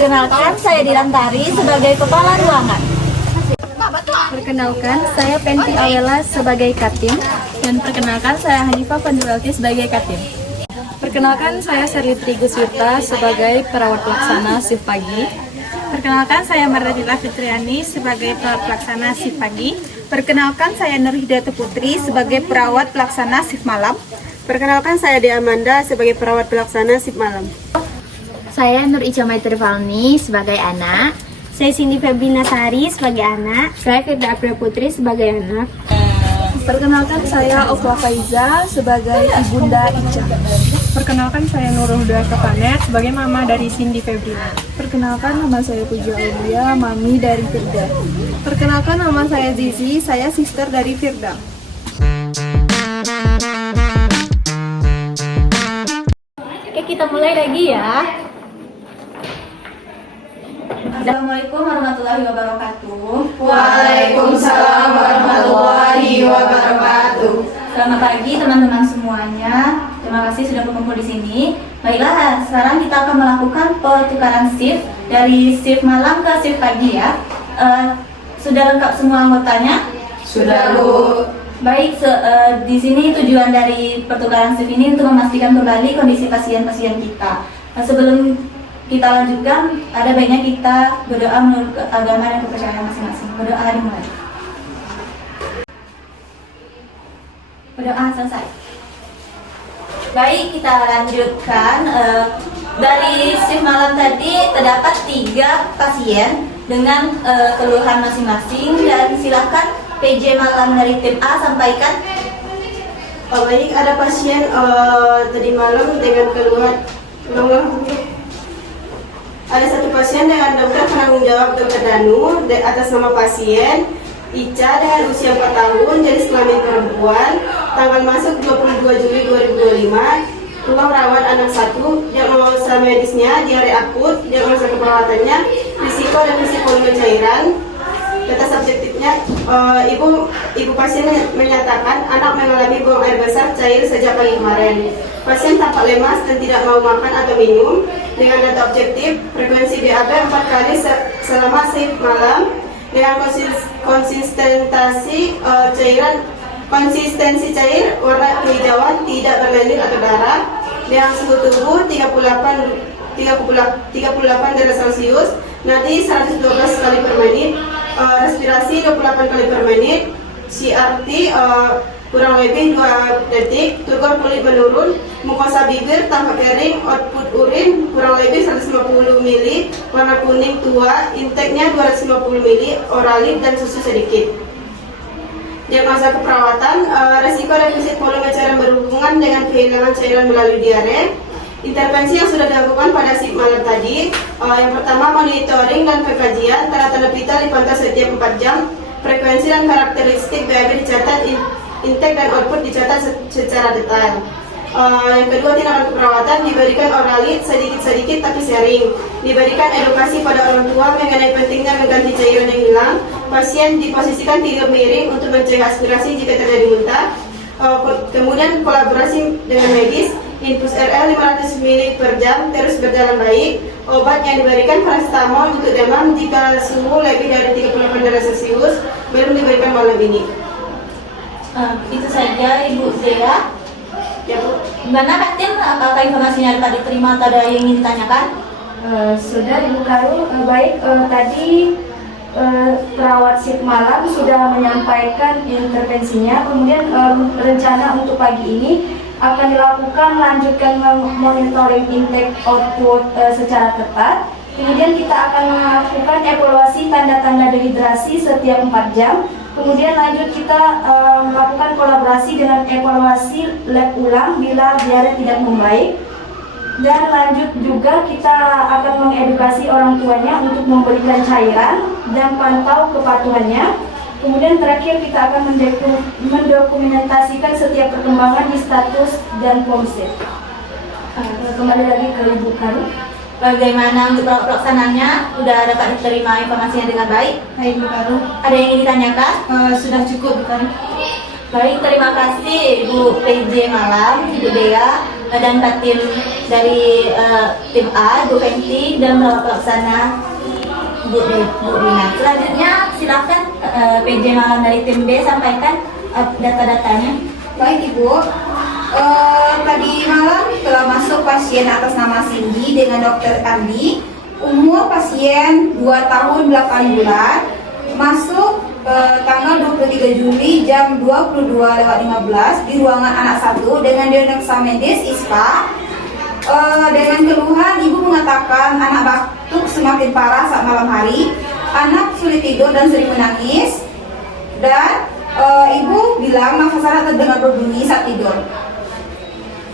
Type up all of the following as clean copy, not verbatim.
Perkenalkan, saya Dirantari sebagai Kepala Ruangan. Perkenalkan, saya Penti Awela sebagai Katim. Dan perkenalkan, saya Hanifah Panduralti sebagai Katim. Perkenalkan, saya Sherly Triguswita sebagai perawat pelaksana shift pagi. Perkenalkan, saya Mardadila Fitriani sebagai perawat pelaksana shift pagi. Perkenalkan, saya Nur Hidayati Putri sebagai perawat pelaksana shift malam. Perkenalkan, saya Dea Amanda sebagai perawat pelaksana shift malam. Saya Nur Ica Maitri Falni sebagai anak. Saya Cindy Febrina Sari sebagai anak. Saya Firda April Putri sebagai anak. Perkenalkan, saya Okwa Faiza sebagai ibunda Ica. Perkenalkan, saya Nurul Huda Kapanet sebagai mama dari Cindy Febrina. Perkenalkan, nama saya Puja Aulia, mami dari Firda. Perkenalkan, nama saya Zizi, saya sister dari Firda. Oke, kita mulai lagi ya. Assalamualaikum warahmatullahi wabarakatuh. Waalaikumsalam warahmatullahi wabarakatuh. Selamat pagi teman-teman semuanya. Terima kasih sudah berkumpul di sini. Baiklah, sekarang kita akan melakukan pertukaran shift dari shift malam ke shift pagi ya. Sudah lengkap semua anggotanya? Sudah, Bu. Baik, di sini tujuan dari pertukaran shift ini untuk memastikan kembali kondisi pasien-pasien kita. Sebelum kita lanjutkan, ada baiknya kita berdoa menurut agama dan kepercayaan masing-masing. Berdoa dimulai. Berdoa selesai. Baik, kita lanjutkan. Dari shift malam tadi terdapat 3 pasien dengan keluhan masing-masing, dan silakan PJ malam dari tim A sampaikan. Baik, ada pasien tadi malam dengan keluhan. Ada satu pasien dengan dokter penanggung jawab Dr. Danu atas nama pasien Ica dengan usia 4 tahun, jenis kelamin perempuan, tanggal masuk 22 Juli 2025, ruang rawat anak 1, diagnosa medisnya diare akut, diagnosa keperawatannya risiko dan psikologi cairan. Data subjektifnya, ibu pasien menyatakan anak mengalami buang air besar cair sejak pagi kemarin. Pasien tampak lemas dan tidak mau makan atau minum. Dengan data objektif, frekuensi BAB 4 kali selama shift malam dengan konsistensi cair warna kehijauan, tidak berlendir atau darah, dengan suhu tubuh 38 derajat Celcius, nadi 112 kali per menit, respirasi 28 kali per menit, CRT kurang lebih 2 detik, turgor kulit menurun, mukosa bibir tampak kering, output urin kurang lebih 150 ml, warna kuning tua, intake-nya 250 ml, oralit dan susu sedikit. Diagnosa keperawatan, resiko defisit volume cairan berhubungan dengan kehilangan cairan melalui diare. Intervensi yang sudah dilakukan pada shift malam tadi, yang pertama monitoring dan pengkajian, tanda-tanda vital dipantau setiap 4 jam, frekuensi dan karakteristik BAB dicatat, intake dan output dicatat secara detail. Yang kedua, tindakan keperawatan, diberikan oralit sedikit-sedikit tapi sering. Diberikan edukasi pada orang tua mengenai pentingnya mengganti cairan yang hilang. Pasien diposisikan tidur miring untuk mencegah aspirasi jika terjadi muntah. Kemudian kolaborasi dengan medis, infus RL 500 ml per jam terus berjalan baik. Obat yang diberikan paracetamol untuk demam jika suhu lebih dari 38 derajat Celcius, belum diberikan malam ini. Itu saja Ibu Dea. Ya, Bu. Gimana Kak Tim? Apakah informasinya dapat diterima atau ada yang ingin ditanyakan? Sudah Ibu Karul, baik, tadi perawat shift malam sudah menyampaikan intervensinya. Kemudian rencana untuk pagi ini akan dilakukan lanjutkan monitoring intake output secara ketat. Kemudian kita akan melakukan evaluasi tanda-tanda dehidrasi setiap 4 jam. Kemudian lanjut kita melakukan kolaborasi dengan evaluasi lab ulang bila diare tidak membaik. Dan lanjut juga kita akan mengedukasi orang tuanya untuk memberikan cairan dan pantau kepatuhannya. Kemudian terakhir kita akan mendokumentasikan setiap perkembangan di status dan pomsel. Kembali lagi ke Ibu Karu. Bagaimana untuk pelaksanaannya? Sudah dapat diterima informasinya dengan baik? Baik, Bu Karu. Ada yang ingin ditanyakan? Sudah cukup, Bu Karu. Baik, terima kasih Ibu PJ Malam, Ibu Dea. dan Katim dari tim A, Bu Fenty, dan perawat pelaksana Bu Rina. Selanjutnya silakan PJ Malam dari tim B sampaikan data-datanya. Baik Ibu, tadi malam telah masuk pasien atas nama Cindy dengan Dr. Andi. Umur pasien 2 tahun 8 bulan. Masuk tanggal 23 Juli jam 22.15 di ruangan anak 1 dengan diagnosa medis ISPA. Dengan keluhan ibu mengatakan anak batuk semakin parah saat malam hari, anak sulit tidur dan sering menangis, dan ibu bilang nafas anak terdengar berbunyi saat tidur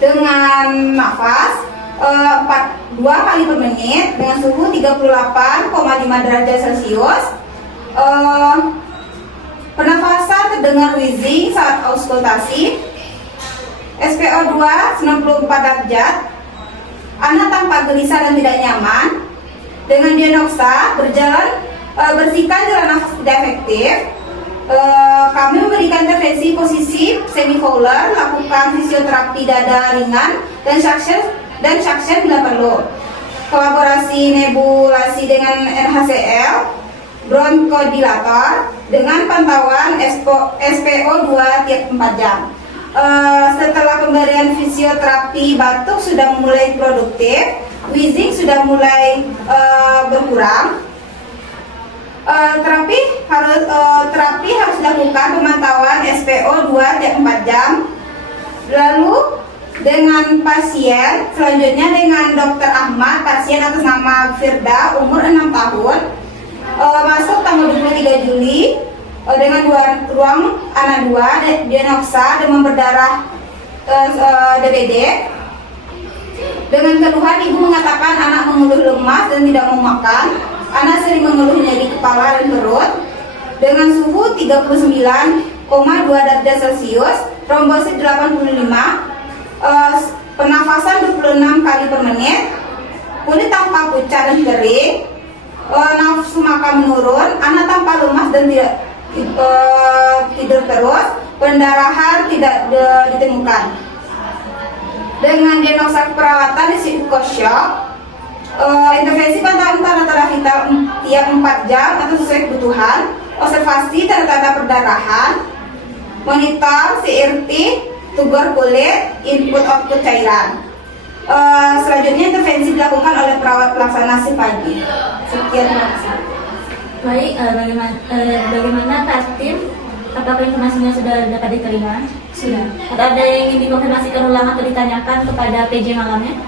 dengan nafas 2 kali per menit dengan suhu 38,5 derajat Celcius. Pernafasan terdengar wheezing saat auskultasi. SpO2 94 derajat. Anak tampak gelisah dan tidak nyaman. Dengan diagnosa bersihkan jalan nafas tidak efektif. Kami memberikan intervensi posisi semivolar, lakukan fisioterapi dada ringan dan suction bila perlu. Kolaborasi nebulasi dengan NaCl, bronchodilator dengan pantauan SpO2 tiap 4 jam. Setelah pemberian fisioterapi, batuk sudah mulai produktif, wheezing sudah mulai berkurang. Terapi harus dilakukan pemantauan SpO2 tiap 4 jam. Lalu dengan pasien selanjutnya dengan Dr. Ahmad, pasien atas nama Firda, umur 6 tahun, masuk tanggal 23 Juli dengan ruang anak 2, diagnosa demam berdarah DBD. Dengan keluhan ibu mengatakan anak mengeluh lemas dan tidak mau makan. Anak sering mengeluh nyeri kepala dan perut. Dengan suhu 39,2 derajat Celcius, trombosit 85, pernafasan 26 kali per menit, kulit tampak pucat dan kering, nafsu makan menurun, anak tampak lemas dan tidak tidur terus, pendarahan tidak ditemukan. Dengan diagnosa perawatan di psikoshock, intervensi pantauan tanda-tanda vital tiap 4 jam atau sesuai kebutuhan, observasi tanda-tanda perdarahan, monitor CRT, tuber kulit, input-output cairan. Selanjutnya intervensi dilakukan oleh perawat pelaksana shift pagi. Sekian, terima kasih. Baik, bagaimana Katim? Apakah informasinya sudah dapat diterima? Sudah. Atau ada yang ingin dikonfirmasikan ulang atau ditanyakan kepada PJ Malamnya?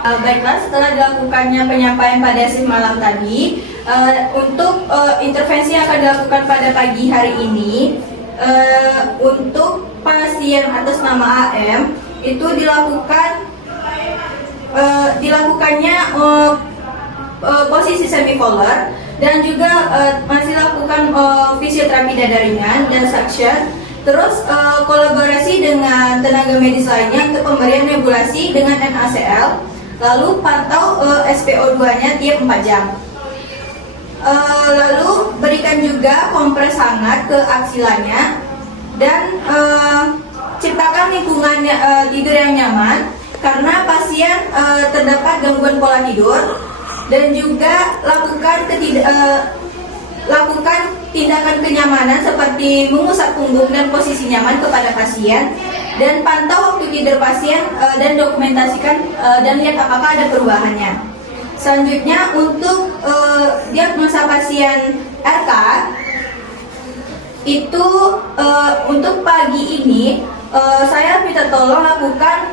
Baiklah, setelah dilakukannya penyampaian pada shift malam tadi, untuk intervensi yang akan dilakukan pada pagi hari ini, untuk pasien atas nama AM itu dilakukannya posisi semivolar dan juga masih lakukan fisioterapi dada ringan dan suction. Terus kolaborasi dengan tenaga medis lainnya untuk pemberian nebulasi dengan NaCl. Lalu pantau SpO2-nya tiap 4 jam. Lalu berikan juga kompres hangat ke aksilanya dan ciptakan lingkungan tidur yang nyaman karena pasien terdapat gangguan pola tidur, dan juga lakukan tindakan kenyamanan seperti mengusap punggung dan posisi nyaman kepada pasien, dan pantau waktu tidur pasien dan dokumentasikan dan lihat apakah ada perubahannya. Selanjutnya untuk diagnosa pasien RK itu untuk pagi ini saya minta tolong lakukan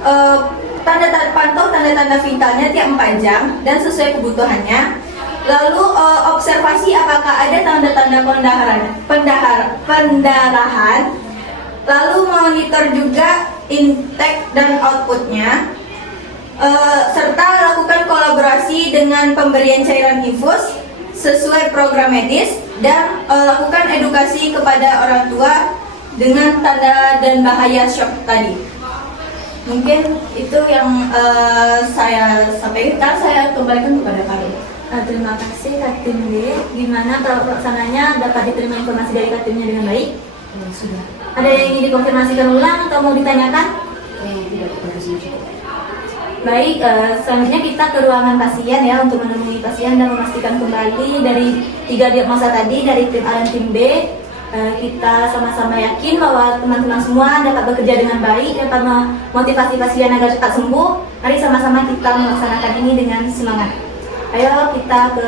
pantau tanda-tanda vitalnya tiap 4 jam dan sesuai kebutuhannya. Lalu observasi apakah ada tanda-tanda pendarahan. Lalu monitor juga intake dan outputnya. Serta lakukan kolaborasi dengan pemberian cairan infus sesuai program medis, dan lakukan edukasi kepada orang tua dengan tanda dan bahaya shock tadi. Mungkin itu yang saya sampaikan. Saya kembalikan kepada kalian. Terima kasih Katim B. Gimana perawat pelaksananya dapat diterima informasi dari Katimnya dengan baik? Sudah. Ada yang ingin dikonfirmasikan ulang atau mau ditanyakan? Tidak cukup. Baik, selanjutnya kita ke ruangan pasien ya untuk menemui pasien dan memastikan kembali dari 3 diagnosa tadi dari tim A dan tim B. Kita sama-sama yakin bahwa teman-teman semua dapat bekerja dengan baik, dapat memotivasi pasien agar cepat sembuh. Mari sama-sama kita melaksanakan ini dengan semangat. Ayo kita ke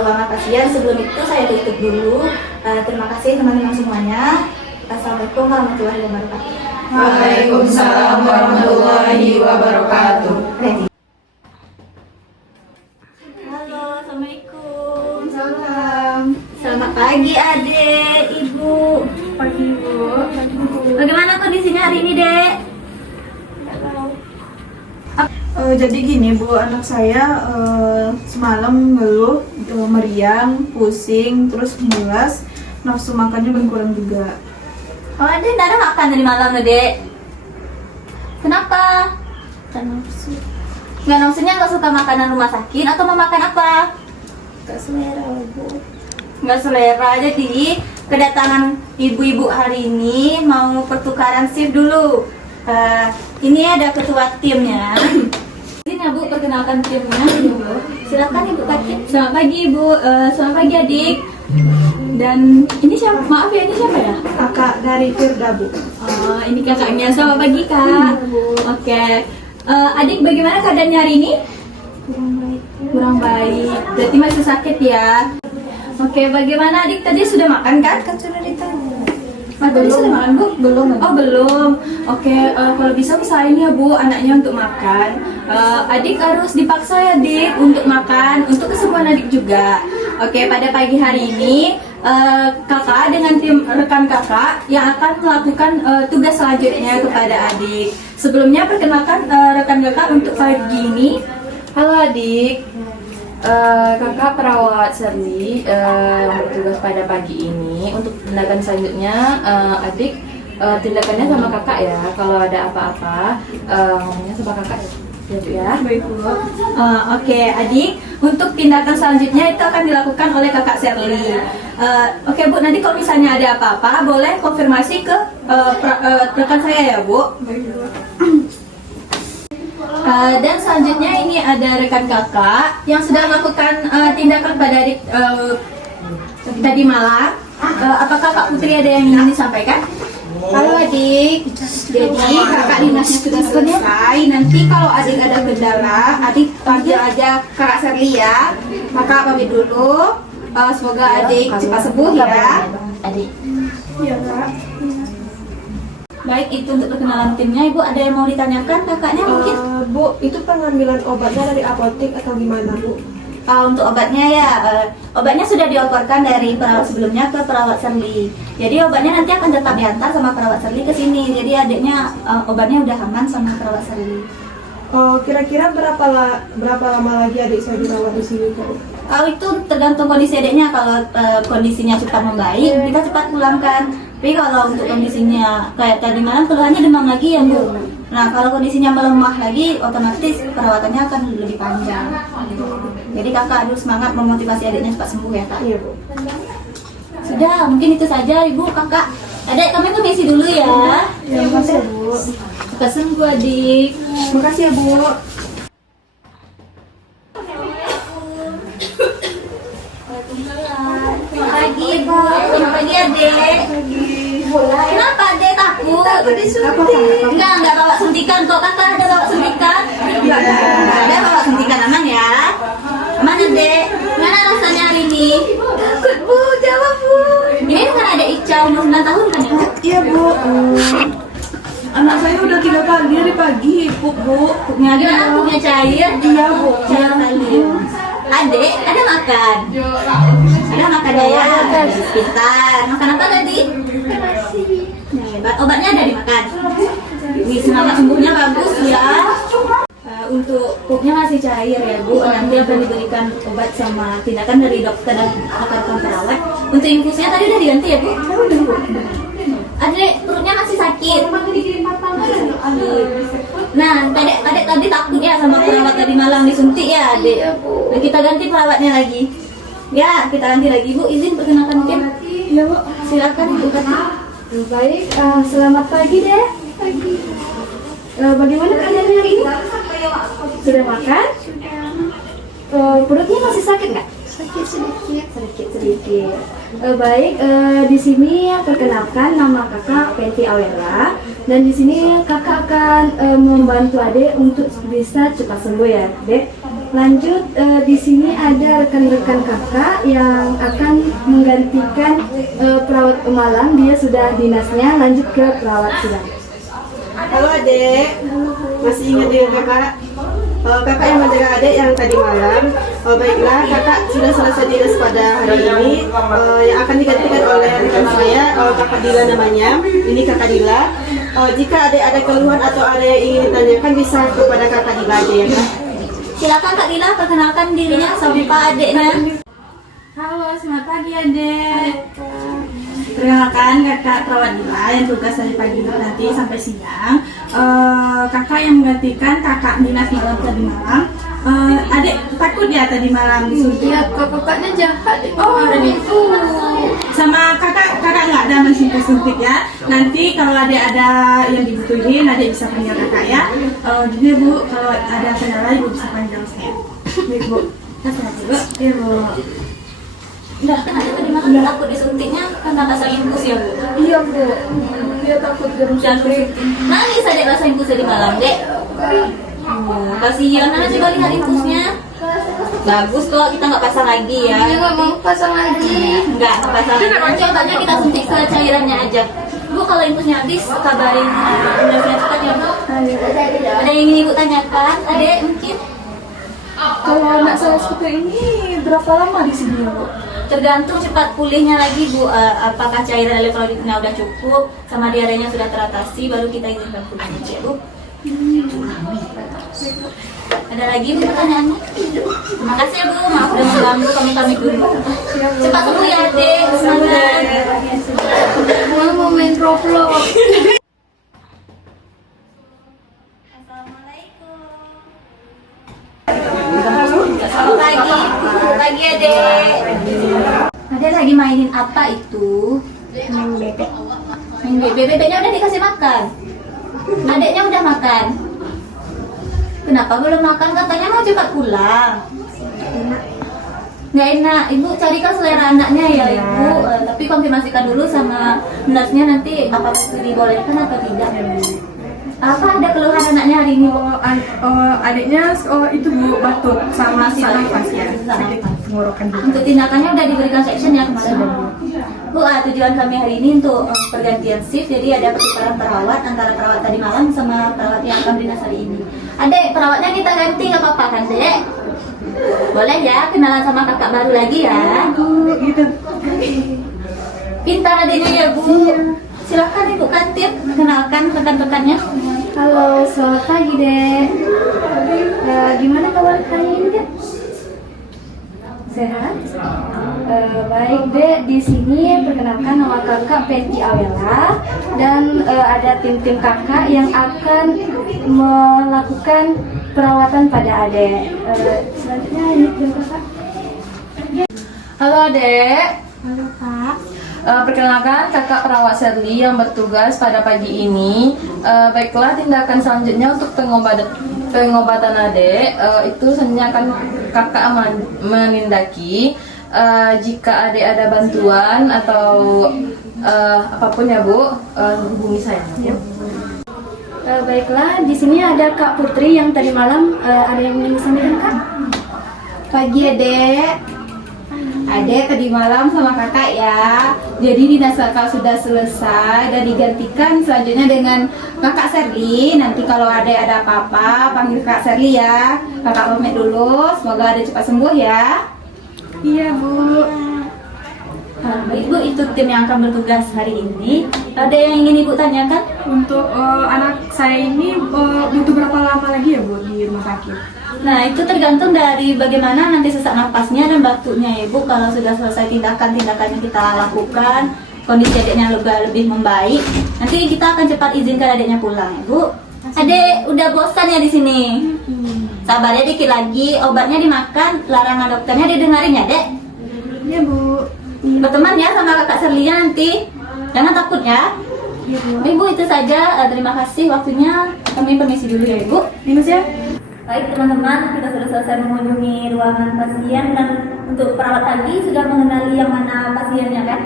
ruangan pasien. Sebelum itu saya tutup dulu. Terima kasih teman-teman semuanya. Assalamualaikum warahmatullahi wabarakatuh. Waalaikumsalam warahmatullahi wabarakatuh. Halo, assalamualaikum. Salam. Selamat pagi adik, ibu. Pagi Bu. Bagaimana kondisinya hari ini dek? Jadi gini Bu, anak saya semalam ngeluh, meriang, pusing, terus mulas, nafsu makannya berkurang juga. Oh, adek nggak ada makan dari malam loh dek. Kenapa? Nggak nafsu. Nggak nafsunya nggak suka makanan rumah sakit atau mau makan apa? Gak selera Bu. Nggak selera. Jadi kedatangan ibu-ibu hari ini mau pertukaran shift dulu. Ini ada ketua timnya. Ini ya Bu, perkenalkan timnya. Silakan Ibu Kaki. Selamat pagi Bu, selamat pagi adik. Dan ini siapa? Maaf ya, ini siapa ya? Kakak dari Firda Bu. Oh, ini kakaknya. Selamat pagi Kak. Oke. Adik bagaimana keadaannya hari ini? Kurang baik. Berarti masih sakit ya. Oke, bagaimana adik tadi sudah makan kan? Kan sudah ditanya. Tadi sudah makan Bu? Belum. Oh belum. Oke, kalau bisa usahain ya Bu anaknya untuk makan. Adik harus dipaksa ya Dik untuk makan, untuk kesembuhan adik juga. Oke, pada pagi hari ini kakak dengan tim rekan kakak yang akan melakukan tugas selanjutnya kepada adik. Sebelumnya perkenalkan rekan kakak untuk pagi ini. Halo adik, kakak perawat Serli yang bertugas pada pagi ini. Untuk tindakan selanjutnya, adik tindakannya sama kakak ya. Kalau ada apa-apa, ngomongnya sama kakak ya. Baik Bu. Oke adik, untuk tindakan selanjutnya itu akan dilakukan oleh kakak Serli. Oke Bu, nanti kalau misalnya ada apa-apa boleh konfirmasi ke rekan saya ya Bu. Dan selanjutnya ini ada rekan kakak yang sudah melakukan tindakan pada adik tadi malam. Apakah Kak Putri ada yang ingin disampaikan? Halo adik, jadi kakak dinasnya sudah selesai. Nanti kalau adik ada kendala, adik panggil aja kakak Serli ya. Kakak pamit dulu. Semoga adik cepat sembuh ya. Adik. Iya kak. Baik, itu untuk perkenalan timnya. Ibu ada yang mau ditanyakan kakaknya mungkin? Bu, itu pengambilan obatnya dari apotek atau gimana Bu? Untuk obatnya ya, obatnya sudah dioperkan dari perawat sebelumnya ke perawat Serli. Jadi obatnya nanti akan tetap diantar sama perawat Serli ke sini. Jadi adiknya obatnya udah aman sama perawat Serli. Kira-kira berapa lama lagi adik saya dirawat di sini Bu? Itu tergantung kondisi adiknya. Kalau kondisinya cepat membaik, kita cepat pulangkan. Tapi kalau untuk kondisinya kayak tadi malam keluhannya demam lagi ya Bu. Nah kalau kondisinya melemah lagi, otomatis perawatannya akan lebih panjang. Jadi kakak harus semangat memotivasi adiknya cepat sembuh ya kak. Iya Bu. Sudah, mungkin itu saja ibu, kakak. Adik kami permisi dulu ya. Ya, makasih Bu. Cepat sembuh adik. Makasih ya Bu. Selamat pagi ibu. Selamat pagi adik. Kenapa adik takut? Takut disuntik. Enggak bawa suntikan kok. Kakak ada bawa suntikan? Enggak ada bawa suntikan, aman ya. Aman adik. Gimana rasanya hari ini? Takut Bu, jawab Bu. Ini kan ada Ica umur 9 tahun kan ya? Iya Bu. Anak saya udah 3 kali dari pagi pupuk Bu. Pupuknya gimana? Pupuknya cair? Iya Bu. Cair kali. Adik, ada makan? Ada makan ya? Pintar. Makan apa tadi? Obatnya ada dimakan. Ini semangat sembuhnya bagus ya. Untuk pupuknya masih cair ya Bu. Nanti akan diberikan obat sama tindakan dari dokter dan rekan perawat. Untuk infusnya tadi udah diganti ya Bu? Udah Bu. Adik perutnya masih sakit. Nah, adik tadi takut ya sama perawat tadi malam disuntik ya adik. Nah, kita ganti perawatnya lagi. Ya, kita ganti lagi Bu. Izin perkenalkan Kim. Ya Bu. Silakan Bu Kati. Baik, selamat pagi deh. Pagi. Bagaimana keadaan hari ini? Sudah makan? Perutnya masih sakit nggak? Sakit sedikit. Sedikit. Baik, di sini perkenalkan nama kakak Penti Awela, dan di sini kakak akan membantu adek untuk bisa cepat sembuh ya, dek. Lanjut, di sini ada rekan-rekan kakak yang akan menggantikan perawat malam. Dia sudah dinasnya, lanjut ke perawat sidang. Halo adek, masih ingat dengan kakak? Kakak yang menjaga adek yang tadi malam. Baiklah, kakak sudah selesai dinas pada hari ini. Yang akan digantikan oleh rekan saya, kakak Dila namanya. Ini kakak Dila. Jika adek ada keluhan atau ada yang ingin ditanyakan, bisa kepada kakak Dila aja ya kak. Silakan Kak Dila perkenalkan dirinya sama adiknya. Halo, selamat pagi Adek. Perkenalkan kakak perawat Dila yang tugas dari pagi nanti sampai siang. Kakak yang menggantikan kakak dinas malam tadi malam. Adek takut ya tadi malam disuntik? Ya, kakaknya jahat. Kemarin itu sama kakak nggak ada suntik ya. Nanti kalau ada yang dibutuhin, adek bisa panggil kakak ya. Jadi Bu, kalau ada kendala ibu bisa panggil saya. Baik Bu. Kita dulu. Iya Bu. Udah, kan adek tadi malam takut disuntiknya karena rasa infus ya Bu. Iya Bu, dia takut jarum suntik. Nangis adek rasa infus tadi malam Dek. Kasihan, Nana coba lihat infusnya. Bagus kok, kita nggak pasang lagi ya. Dia nggak mau pasang lagi. Nggak pasang lagi. Cobanya kita suntik ke cairannya aja. Bu, kalau infusnya habis, kabarin nurse-nya cepat ya Bu. Ada yang ingin Ibu tanyakan? Adek mungkin? Kalau anak saya seperti ini berapa lama di sini ya Bu? Tergantung cepat pulihnya lagi Bu. Apakah cairan elektrolitnya udah cukup, sama diarenya sudah teratasi, baru kita izinkan pulang ya Bu. Ada lagi Bu pertanyaannya? Terima kasih ya Bu, maaf udah mengganggu, kami pamit dulu. Cepat sembuh ya Adek, semangat. Mau main Roblox. Selamat pagi Adek. Adek lagi mainin apa itu? Main bebek. Main bebek, bebeknya udah dikasih makan? Adeknya udah makan? Kenapa belum makan? Katanya mau cepat pulang. Nggak enak, Ibu carikan selera anaknya ya Ibu. Tapi konfirmasikan dulu sama nurse-nya nanti apa dibolehkan atau tidak. Apa ada keluhan anaknya hari ini? Adiknya itu Bu batuk sama Masih sesak batuk. nafas ya. Sesak Sakit nafas. tenggorokan juga. Untuk tindakannya udah diberikan section ya kemarin. Bu, tujuan kami hari ini untuk pergantian shift. Jadi ada pertukaran perawat antara perawat tadi malam sama perawat yang akan dinas hari ini. Adek, perawatnya kita ganti nggak apa-apa kan Dek? Boleh ya, kenalan sama kakak baru lagi ya. Gitu. Pintar adiknya ya Bu. Silakan Ibu Kantip, kenalkan rekan-rekannya. Halo, selamat pagi dek. Gimana kabar hari ini dek? Sehat? Baik dek, di sini perkenalkan nama kakak Penti Awela, dan ada tim-tim kakak yang akan melakukan perawatan pada adek. Selanjutnya ini tim kakak. Halo Adek. Halo Kak. Perkenalkan kakak perawat Serli yang bertugas pada pagi ini. Baiklah, tindakan selanjutnya untuk pengobatan Adek itu selanjutnya akan kakak menindaki. Jika Adek ada bantuan atau apapun ya Bu, hubungi saya ya. Baiklah, di sini ada Kak Putri yang tadi malam ada yang ingin disampaikan Kak. Pagi Adek. Adek tadi malam sama kakak ya. Jadi dinas kakak sudah selesai dan digantikan selanjutnya dengan kakak Serli. Nanti kalau adek ada apa-apa panggil kak Serli ya. Kakak pamit dulu. Semoga adek cepat sembuh ya. Iya Bu. Baik Bu, itu tim yang akan bertugas hari ini. Ada yang ingin Ibu tanyakan? Untuk anak saya ini butuh berapa lama lagi ya Bu di rumah sakit? Nah, itu tergantung dari bagaimana nanti sesak napasnya dan batuknya ya Bu. Kalau sudah selesai tindakan-tindakan yang kita lakukan, kondisi adiknya lebih membaik, nanti kita akan cepat izinkan adiknya pulang ya Bu. Adek udah bosan ya di sini? Sabar ya dikit lagi, obatnya dimakan, larangan dokternya didengarin ya Dek. Iya Bu. Berteman ya sama kakak Serlia nanti. Jangan takut ya. Iya Bu. Ibu itu saja. Terima kasih waktunya. Kami permisi dulu ya Ibu. Minus ya. Baik teman-teman, kita sudah selesai mengunjungi ruangan pasien dan untuk perawat pagi sudah mengenali yang mana pasiennya kan?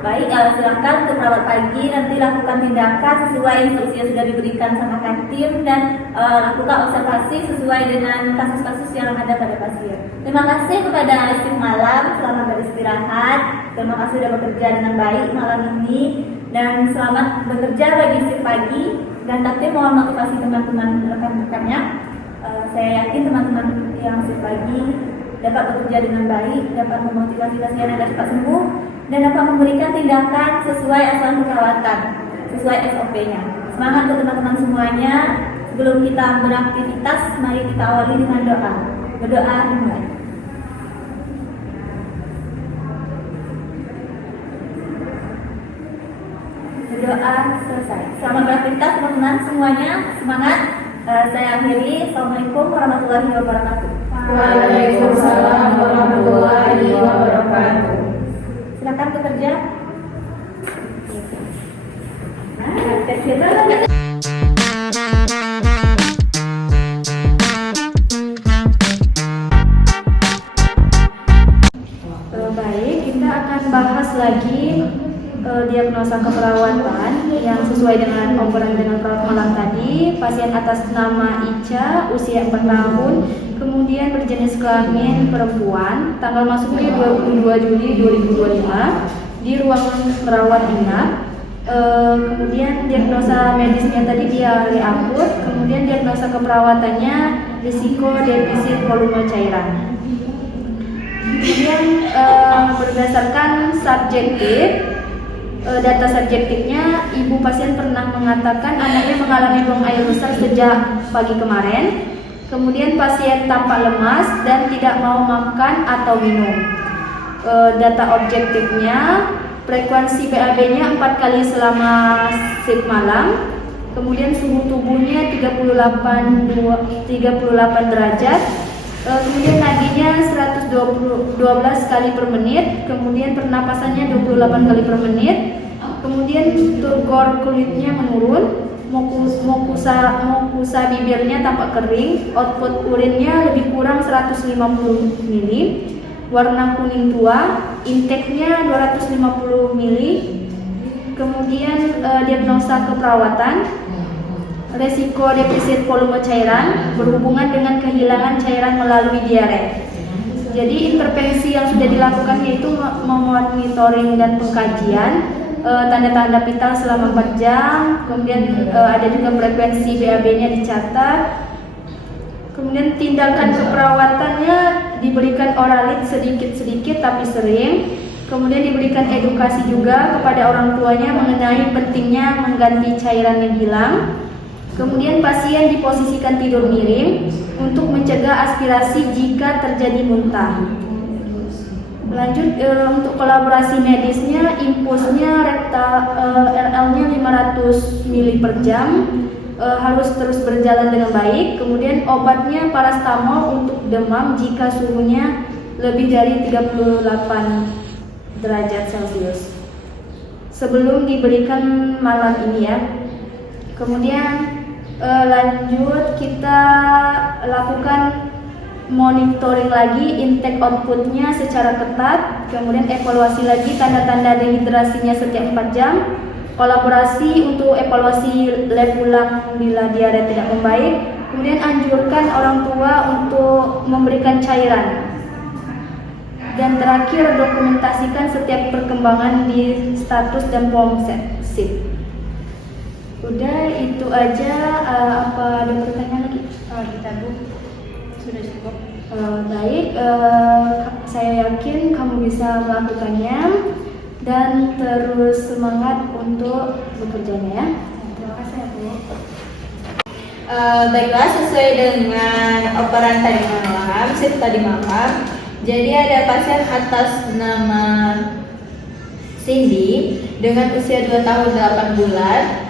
Baik, silakan untuk perawat pagi nanti lakukan tindakan sesuai instruksi yang sudah diberikan sama kantin dan lakukan observasi sesuai dengan kasus-kasus yang ada pada pasien. Terima kasih kepada shift malam, selamat beristirahat. Terima kasih sudah bekerja dengan baik malam ini dan selamat bekerja bagi shift pagi. Dan kantin mohon motivasi teman-teman rekan-rekannya. Saya yakin teman-teman yang shift pagi dapat bekerja dengan baik, dapat memotivasi pasien agar cepat sembuh, dan dapat memberikan tindakan sesuai asuhan keperawatan, sesuai SOP-nya. Semangat untuk teman-teman semuanya. Sebelum kita beraktivitas, mari kita awali dengan doa. Berdoa dimulai. Berdoa selesai. Selamat beraktivitas teman-teman semuanya. Semangat. Saya akhiri. Assalamualaikum warahmatullahi wabarakatuh. Waalaikumsalam warahmatullahi wabarakatuh. Silakan bekerja. Baik, kita akan bahas lagi diagnosa keperawatan yang sesuai dengan obrolan dengan perawat malam tadi. Pasien atas nama Ica, usia 4 tahun, kemudian berjenis kelamin perempuan, tanggal masuknya 22 Juli 2025 di ruangan perawat inap. Kemudian diagnosa medisnya tadi diare akut, kemudian diagnosa keperawatannya risiko defisit volume cairan. Kemudian berdasarkan subjektif, data subjektifnya, ibu pasien pernah mengatakan anaknya mengalami buang air besar sejak pagi kemarin. Kemudian pasien tampak lemas dan tidak mau makan atau minum. Data objektifnya, frekuensi BAB-nya 4 kali selama shift malam. Kemudian suhu tubuhnya 38 derajat. Kemudian nadinya 112 kali per menit, kemudian pernapasannya 28 kali per menit, kemudian turgor kulitnya menurun, mukosa bibirnya tampak kering, output urinnya lebih kurang 150 ml, warna kuning tua, intake-nya 250 ml, kemudian diagnosa keperawatan, resiko defisit volume cairan berhubungan dengan kehilangan cairan melalui diare. Jadi intervensi yang sudah dilakukan yaitu memonitoring dan pengkajian tanda-tanda vital selama 4 jam. Kemudian ada juga frekuensi BAB-nya dicatat. Kemudian tindakan keperawatannya diberikan oralit sedikit-sedikit tapi sering. Kemudian diberikan edukasi juga kepada orang tuanya mengenai pentingnya mengganti cairan yang hilang. Kemudian pasien diposisikan tidur miring untuk mencegah aspirasi jika terjadi muntah. Lanjut untuk kolaborasi medisnya, impulsnya RL-nya 500 ml per jam, harus terus berjalan dengan baik. Kemudian obatnya parastamol untuk demam jika suhunya lebih dari 38 derajat Celcius. Sebelum diberikan malam ini ya. Kemudian lanjut kita lakukan monitoring lagi intake outputnya secara ketat, kemudian evaluasi lagi tanda-tanda dehidrasinya setiap 4 jam, kolaborasi untuk evaluasi lab ulang bila diare tidak membaik, kemudian anjurkan orang tua untuk memberikan cairan, dan terakhir dokumentasikan setiap perkembangan di status dan form SIP. Udah itu aja. Apa ada pertanyaan lagi? Kita Bu sudah cukup. Baik, saya yakin kamu bisa melakukannya dan terus semangat untuk bekerjanya ya. Terima kasih ya Bu. Baiklah, sesuai dengan operan tadi malam, shift tadi malam. Jadi ada pasien atas nama Cindy dengan usia 2 tahun 8 bulan.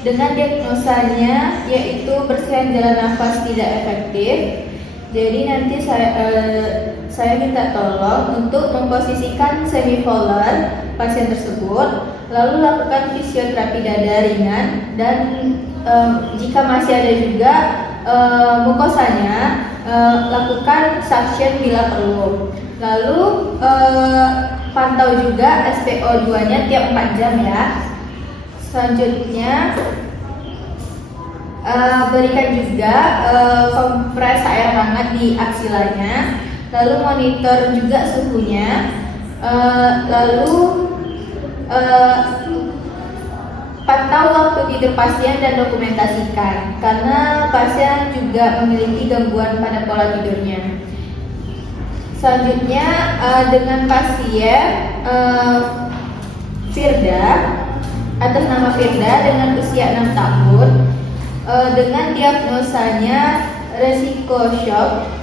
Dengan diagnosanya yaitu persiapan jalan nafas tidak efektif. Jadi nanti saya saya minta tolong untuk memposisikan semivolar pasien tersebut, lalu lakukan fisioterapi dada ringan, dan jika masih ada juga mukosanya, lakukan suction bila perlu. Lalu pantau juga SpO2-nya tiap 4 jam ya. Selanjutnya berikan juga kompres air hangat di aksilanya, lalu monitor juga suhunya, lalu pantau waktu tidur pasien dan dokumentasikan, karena pasien juga memiliki gangguan pada pola tidurnya. Selanjutnya dengan pasien Firda, atas nama Firda dengan usia 6 tahun, dengan diagnosanya resiko shock.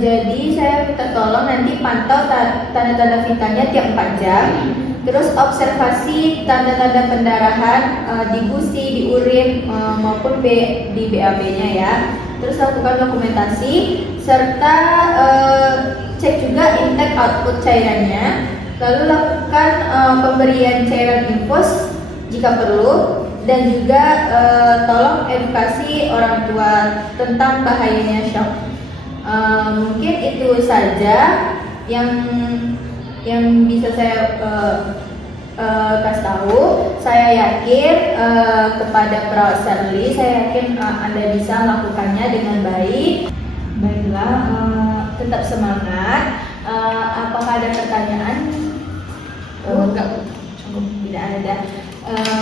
Jadi saya minta tolong nanti pantau tanda-tanda vitalnya tiap 4 jam. Terus observasi tanda-tanda pendarahan di gusi, di urin maupun di BAB-nya ya. Terus lakukan dokumentasi serta cek juga intake output cairannya. Lalu lakukan pemberian cairan infus jika perlu, dan juga tolong edukasi orang tua tentang bahayanya shock. Mungkin itu saja yang bisa saya kasih tahu. Saya yakin kepada perawat Sherly, saya yakin Anda bisa melakukannya dengan baik. Baiklah, tetap semangat. Apakah ada pertanyaan? Enggak, tidak ada.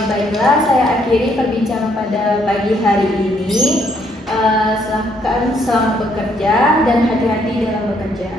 Baiklah, saya akhiri perbincangan pada pagi hari ini. Selamat bekerja dan hati-hati dalam bekerja.